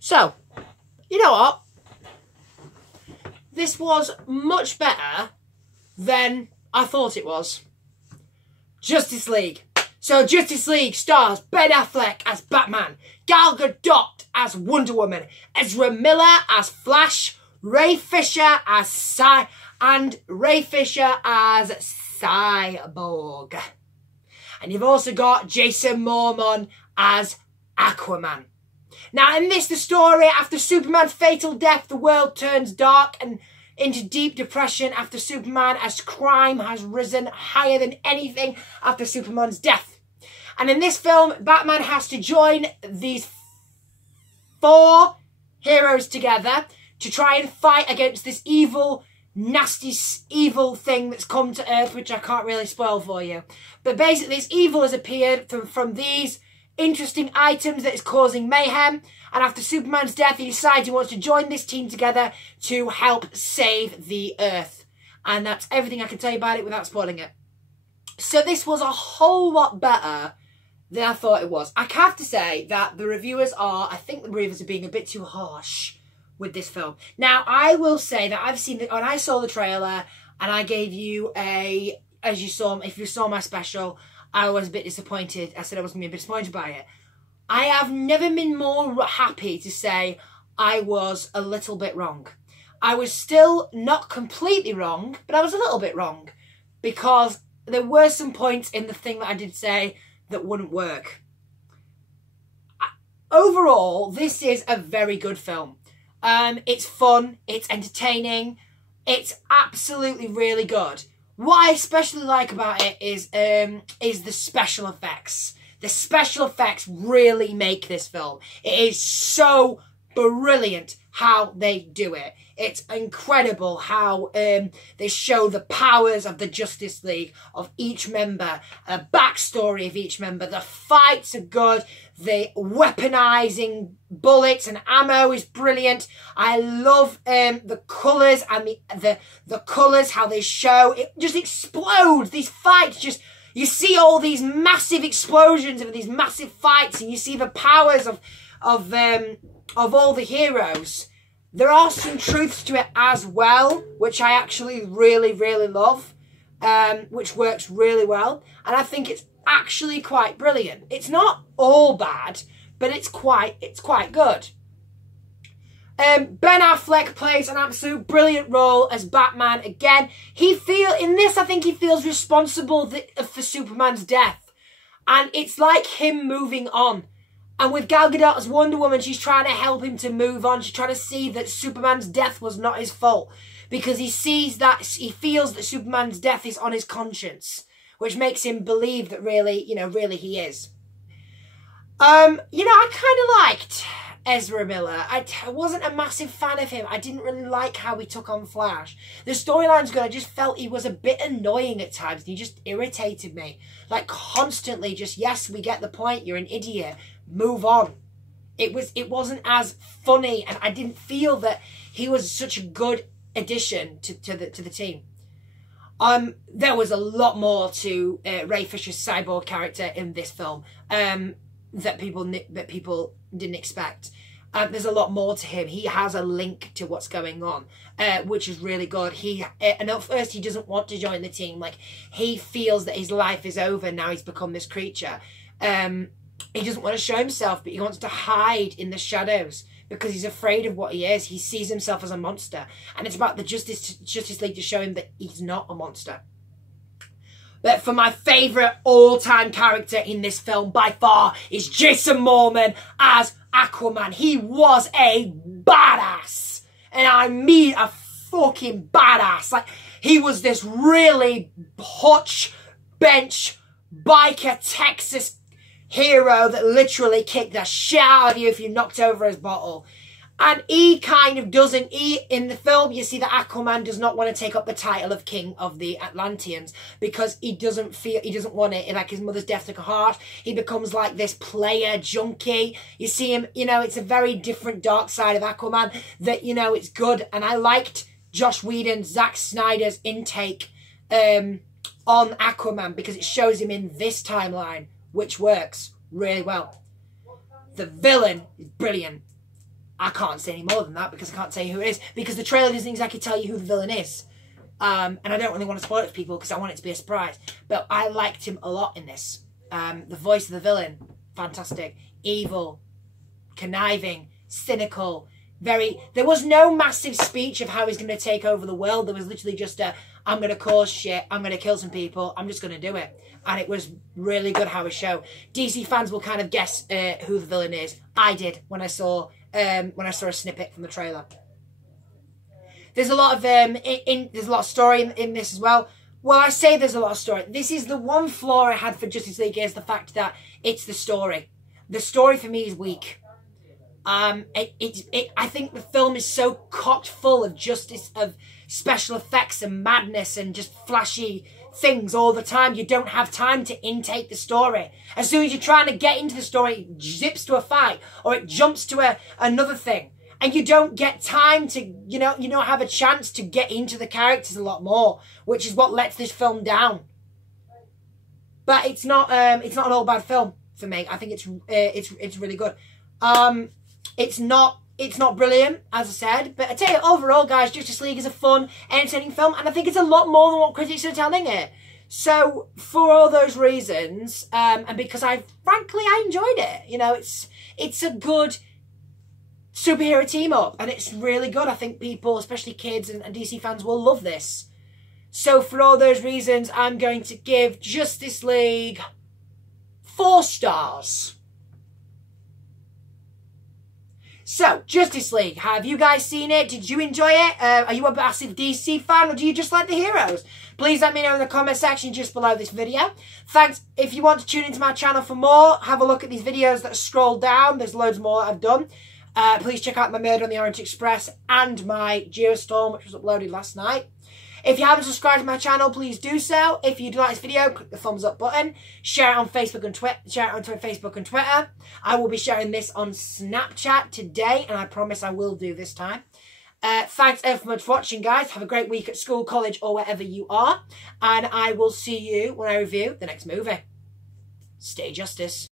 So, you know what? This was much better than I thought it was. Justice League. So Justice League stars Ben Affleck as Batman, Gal Gadot as Wonder Woman, Ezra Miller as Flash, Ray Fisher as Cyborg. And you've also got Jason Momoa as Aquaman. Now in this, the story, after Superman's fatal death, the world turns dark and into deep depression after Superman, as crime has risen higher than anything after Superman's death. And in this film, Batman has to join these 4 heroes together to try and fight against this evil, nasty, evil thing that's come to Earth, which I can't really spoil for you. But basically, this evil has appeared from these interesting items that is causing mayhem. And after Superman's death, he decides he wants to join this team together to help save the Earth. And that's everything I can tell you about it without spoiling it. So this was a whole lot better than I thought it was. I have to say that I think the reviewers are being a bit too harsh with this film. Now, I will say that when I saw the trailer and I gave you if you saw my special, I was a bit disappointed. I said I was going to be a bit disappointed by it. I have never been more happy to say I was a little bit wrong. I was still not completely wrong, but I was a little bit wrong because there were some points in the thing that I did say that wouldn't work. Overall, this is a very good film. It's fun, it's entertaining, it's absolutely really good. What I especially like about it is the special effects. The special effects really make this film. It is so brilliant how they do it. It's incredible how they show the powers of the Justice League, of each member, a backstory of each member. The fights are good. The weaponizing bullets and ammo is brilliant. I love the colours and the colours, how they show. It just explodes. These fights just... You see all these massive explosions of these massive fights, and you see the powers of all the heroes. There are some truths to it as well, which I actually really, really love, which works really well. And I think it's actually quite brilliant. It's not all bad, but it's quite good. Ben Affleck plays an absolute brilliant role as Batman again. I think he feels responsible for Superman's death. And it's like him moving on. And with Gal Gadot as Wonder Woman, she's trying to help him to move on. She's trying to see that Superman's death was not his fault. Because he feels that Superman's death is on his conscience. Which makes him believe that really he is. I kind of liked Ezra Miller. I wasn't a massive fan of him. I didn't really like how he took on Flash. The storyline's good. I just felt he was a bit annoying at times. And he just irritated me. Like constantly just, yes, we get the point. You're an idiot. Move on. It wasn't as funny. And I didn't feel that he was such a good addition to the team. There was a lot more to Ray Fisher's Cyborg character in this film that people didn't expect. There's a lot more to him. He has a link to what's going on, which is really good. And at first he doesn't want to join the team. Like, he feels that his life is over now. He's become this creature. He doesn't want to show himself, but he wants to hide in the shadows because he's afraid of what he is. He sees himself as a monster, and it's about the Justice League to show him that he's not a monster. But for my favourite all-time character in this film by far is Jason Momoa as Aquaman. He was a badass. And I mean a fucking badass. Like, he was this really hutch, bench, biker, Texas hero that literally kicked the shit out of you if you knocked over his bottle. And he kind of doesn't. In the film, you see that Aquaman does not want to take up the title of King of the Atlanteans because he doesn't want it. Like, his mother's death took a heart. He becomes like this player junkie. You see him, it's a very different dark side of Aquaman that, it's good. And I liked Joss Whedon, Zack Snyder's intake on Aquaman because it shows him in this timeline, which works really well. The villain is brilliant. I can't say any more than that because I can't say who it is. Because the trailer doesn't exactly tell you who the villain is. And I don't really want to spoil it for people because I want it to be a surprise. But I liked him a lot in this. The voice of the villain, fantastic. Evil, conniving, cynical, there was no massive speech of how he's going to take over the world. There was literally just I'm going to cause shit, I'm going to kill some people, I'm just going to do it. And it was really good how it showed. DC fans will kind of guess who the villain is. I did when I saw a snippet from the trailer. There's a lot of there's a lot of story in this as well. Well, I say there's a lot of story. This is the one flaw I had for Justice League, is the fact that it's the story. The story for me is weak. I think the film is so cocked full of special effects and madness and just flashy things all the time. You don't have time to intake the story. As soon as you're trying to get into the story, it zips to a fight or it jumps to another thing. And you don't get time to, you don't have a chance to get into the characters a lot more, which is what lets this film down. But it's not an all bad film for me. I think it's really good. It's not brilliant, as I said, but I tell you, overall, guys, Justice League is a fun, entertaining film, and I think it's a lot more than what critics are telling it. So, for all those reasons, and because frankly, I enjoyed it. It's a good superhero team up, and it's really good. I think people, especially kids and DC fans, will love this. So, for all those reasons, I'm going to give Justice League 4 stars. So, Justice League, have you guys seen it? Did you enjoy it? Are you a massive DC fan, or do you just like the heroes? Please let me know in the comment section just below this video. Thanks. If you want to tune into my channel for more, have a look at these videos that scroll down. There's loads more I've done. Please check out my Murder on the Orient Express and my Geostorm, which was uploaded last night. If you haven't subscribed to my channel, please do so. If you do like this video, click the thumbs up button. Share it on Facebook and Twitter. I will be sharing this on Snapchat today, and I promise I will do this time. Thanks ever so much for watching, guys. Have a great week at school, college, or wherever you are. And I will see you when I review the next movie. Stay Justice.